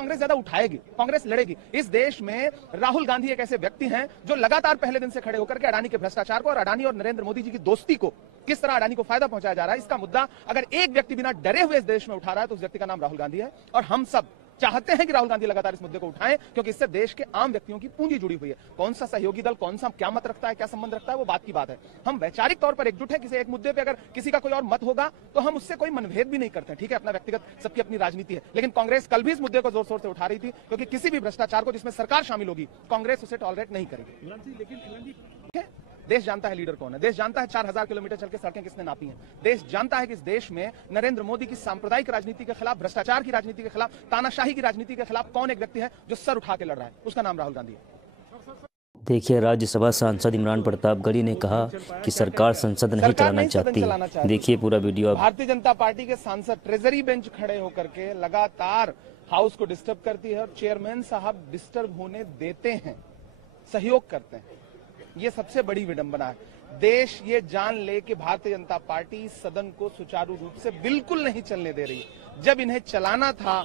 कांग्रेस ज्यादा उठाएगी, कांग्रेस लड़ेगी। इस देश में राहुल गांधी एक ऐसे व्यक्ति हैं जो लगातार पहले दिन से खड़े होकर के अडानी के भ्रष्टाचार को और अडानी और नरेंद्र मोदी जी की दोस्ती को किस तरह अडानी को फायदा पहुंचाया जा रहा है, इसका मुद्दा अगर एक व्यक्ति बिना डरे हुए इस देश में उठा रहा है तो उस व्यक्ति का नाम राहुल गांधी है। और हम सब चाहते हैं कि राहुल गांधी लगातार इस मुद्दे को उठाएं, क्योंकि इससे देश के आम व्यक्तियों की पूंजी जुड़ी हुई है। कौन सा सहयोगी दल कौन सा क्या मत रखता है, क्या संबंध रखता है, वो बात की बात है। हम वैचारिक तौर पर एकजुट है। किसी एक मुद्दे पे अगर किसी का कोई और मत होगा तो हम उससे कोई मनभेद भी नहीं करते। ठीक है, अपना व्यक्तिगत सबकी अपनी राजनीति है, लेकिन कांग्रेस कल भी इस मुद्दे को जोर शोर से उठा रही थी, क्योंकि किसी भी भ्रष्टाचार को जिसमें सरकार शामिल होगी कांग्रेस उसे टॉलरेट नहीं करेगी। देश जानता है लीडर कौन है, देश जानता है 4000 किलोमीटर चल के सड़कें किसने नापी हैं, देश जानता है कि इस देश में नरेंद्र मोदी की सांप्रदायिक राजनीति के खिलाफ, भ्रष्टाचार की राजनीति के खिलाफ, तानाशाही की राजनीति के खिलाफ कौन एक व्यक्ति है जो सर उठा के लड़ रहा है, उसका नाम राहुल गांधी है। देखिए, राज्यसभा सांसद इमरान प्रतापगढ़ी ने कहा कि सरकार संसद नहीं चलाना चाहती। देखिए पूरा वीडियो। भारतीय जनता पार्टी के सांसद ट्रेजरी बेंच खड़े होकर के लगातार हाउस को डिस्टर्ब करती है और चेयरमैन साहब डिस्टर्ब होने देते हैं, सहयोग करते हैं। ये सबसे बड़ी विडंबना है। देश ये जान ले कि भारतीय जनता पार्टी सदन को सुचारू रूप से बिल्कुल नहीं चलने दे रही। जब इन्हें चलाना था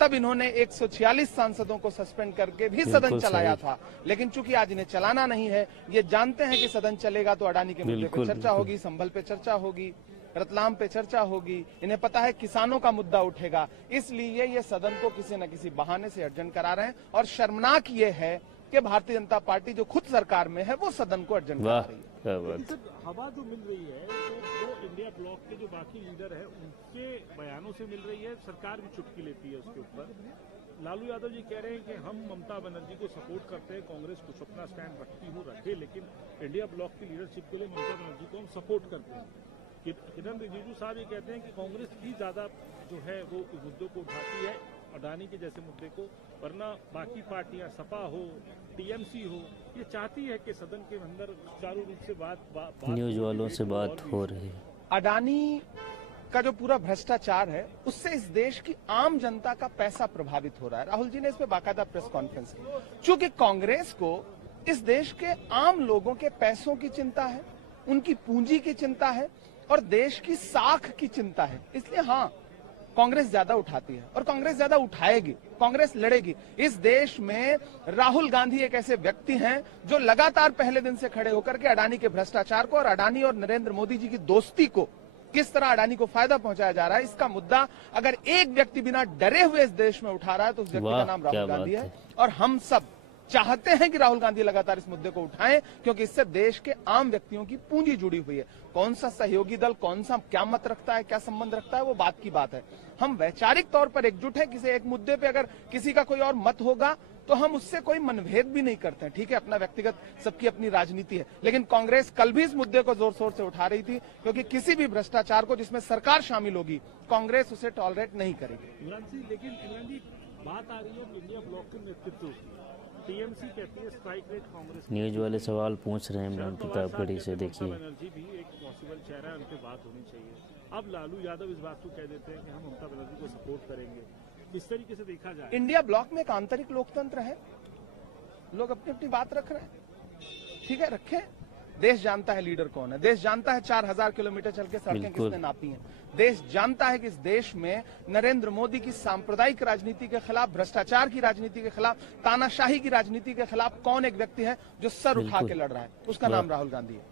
तब इन्होंने 146 सांसदों को सस्पेंड करके भी सदन चलाया था, लेकिन चूंकि आज इन्हें चलाना नहीं है, ये जानते हैं कि सदन चलेगा तो अडानी के मुद्दे पे चर्चा होगी, संभल पे चर्चा होगी, रतलाम पे चर्चा होगी। इन्हें पता है किसानों का मुद्दा उठेगा, इसलिए ये सदन को किसी न किसी बहाने से अर्जन करा रहे हैं। और शर्मनाक ये है कि भारतीय जनता पार्टी जो खुद सरकार में है वो सदन को अर्जन करा रही है। हवा जो मिल रही है तो वो इंडिया ब्लॉक के जो बाकी लीडर है उनके बयानों से मिल रही है, सरकार भी चुटकी लेती है उसके ऊपर। लालू यादव जी कह रहे हैं कि हम ममता बनर्जी को सपोर्ट करते हैं, कांग्रेस कुछ अपना स्टैंड रखती हो रखे, लेकिन इंडिया ब्लॉक की लीडरशिप के लिए ममता बनर्जी को हम सपोर्ट करते हैं। किरण रिजिजू साहब ये कहते हैं कि कांग्रेस ही ज्यादा जो है वो इस मुद्दों को उठाती है, अडानी के जैसे मुद्दे को, वरना बाकी पार्टियां सपा हो, टीएमसी हो, ये चाहती है कि सदन के अंदर चारों रूप से बात न्यूज वालों से बात हो रही है। अडानी का जो पूरा भ्रष्टाचार है उससे इस देश की आम जनता का पैसा प्रभावित हो रहा है। राहुल जी ने इस पे बाकायदा प्रेस कॉन्फ्रेंस की। चूंकि कांग्रेस को इस देश के आम लोगों के पैसों की चिंता है, उनकी पूंजी की चिंता है और देश की साख की चिंता है, इसलिए हाँ कांग्रेस ज्यादा उठाती है और कांग्रेस ज्यादा उठाएगी, कांग्रेस लड़ेगी। इस देश में राहुल गांधी एक ऐसे व्यक्ति हैं जो लगातार पहले दिन से खड़े होकर के अडानी के भ्रष्टाचार को और अडानी और नरेंद्र मोदी जी की दोस्ती को किस तरह अडानी को फायदा पहुंचाया जा रहा है, इसका मुद्दा अगर एक व्यक्ति बिना डरे हुए इस देश में उठा रहा है तो उस व्यक्ति का नाम राहुल गांधी है। और हम सब चाहते हैं कि राहुल गांधी लगातार इस मुद्दे को उठाएं, क्योंकि इससे देश के आम व्यक्तियों की पूंजी जुड़ी हुई है। कौन सा सहयोगी दल कौन सा क्या मत रखता है, क्या संबंध रखता है, वो बात की बात है। हम वैचारिक तौर पर एकजुट है। किसी एक मुद्दे पे अगर किसी का कोई और मत होगा तो हम उससे कोई मनभेद भी नहीं करते हैं। ठीक है, अपना व्यक्तिगत सबकी अपनी राजनीति है, लेकिन कांग्रेस कल भी इस मुद्दे को जोर शोर से उठा रही थी, क्योंकि किसी भी भ्रष्टाचार को जिसमें सरकार शामिल होगी कांग्रेस उसे टॉलरेट नहीं करेगी। लेकिन इमरान जी बात आ रही है इंडिया ब्लॉक के नेतृत्व की, टीएमसी कहती है स्ट्राइक रेट कांग्रेस। न्यूज वाले सवाल पूछ रहे हैं इमरान प्रतापगढ़ी से। देखिए, बनर्जी भी एक पॉसिबल चेहरा है, उनके बात होनी चाहिए। अब लालू यादव इस बात को कह देते हैं कि हम ममता बनर्जी को सपोर्ट करेंगे, इस तरीके से देखा जाए। इंडिया ब्लॉक में एक आंतरिक लोकतंत्र है, लोग अपनी अपनी बात रख रहे हैं, ठीक है, रखें। देश जानता है लीडर कौन है, देश जानता है 4000 किलोमीटर चल के सड़कें किसने नापी हैं, देश जानता है कि इस देश में नरेंद्र मोदी की सांप्रदायिक राजनीति के खिलाफ, भ्रष्टाचार की राजनीति के खिलाफ, तानाशाही की राजनीति के खिलाफ कौन एक व्यक्ति है जो सर उठा के लड़ रहा है, उसका नाम राहुल गांधी है।